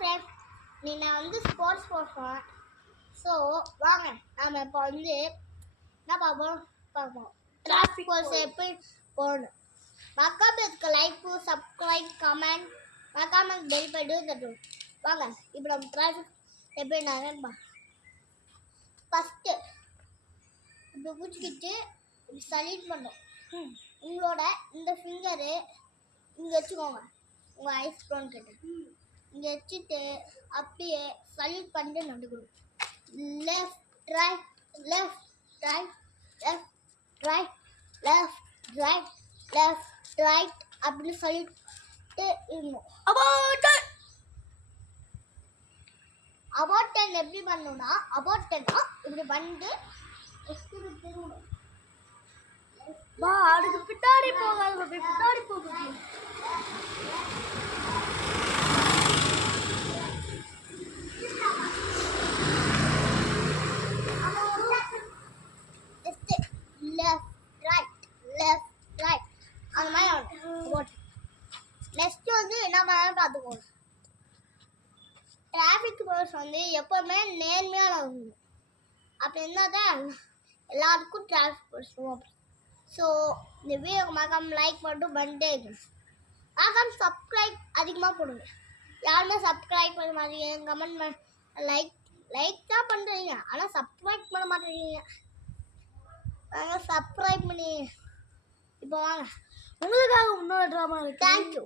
Friends, நான் வந்து sports போகிறேன். ஸோ வாங்க நாம் இப்போ வந்து என்ன பார்ப்போம் டிராஃபிக் போலீஸ் எப்படி போகணும். மறக்காம இருக்க லைக்கு சப்ஸ்கிரைப் கமெண்ட் மறக்காம பெல் பட்டன் தட்டணும். வாங்க இப்போ நம்ம டிராஃபிக் எப்படி நான் ஃபஸ்ட்டு இப்போ குச்சிக்கிட்டு இப்படி சல்யூட் பண்ணோம். உங்களோட இந்த ஃபிங்கரு இங்கே வச்சுக்கோங்க. உங்கள் ஐஸ் ப்ரோன் கிட்ட இங்கே வச்சுட்டு அப்படியே சல்யூட் பண்ணிட்டு நடக்கணும். Left right left right left right left right left right அப்படின்னு சொல்லிட்டு இருக்கணும். அபவுட் 10 எப்படி பண்ணணும்னா அபவுட் 10 இப்படி பண்ணிட்டு திரும்பணும். அதுக்கு பின்னாடி போகாது, பின்னாடி போகுது. அந்த மாதிரி நெக்ஸ்ட் வந்து என்ன பண்ணாலும் பார்த்துக்கோங்க. டிராஃபிக் போலீஸ் வந்து எப்போவுமே நேர்மையாக இருக்கணும். அப்படி இருந்தால் தான் எல்லாருக்கும் டிராஃபிக் போலீஸ் போகும். ஸோ இந்த வீடியோ மறக்காம லைக் பண்ணிட்டே இருக்கணும். மறக்காம சப்ஸ்கிரைப் அதிகமாக போடுங்க. யாருமே சப்ஸ்கிரைப் பண்ண மாட்டேங்க, கமெண்ட் லைக் தான் பண்ணுறீங்க, ஆனால் சப்ஸ்கிரைப் பண்ண மாட்டேங்கிறீங்க. சப்ஸ்கிரைப் பண்ணி இப்போ வாங்க, உங்களுக்காக இன்னொரு ட்ராமா இருக்கு. தேங்க்யூ.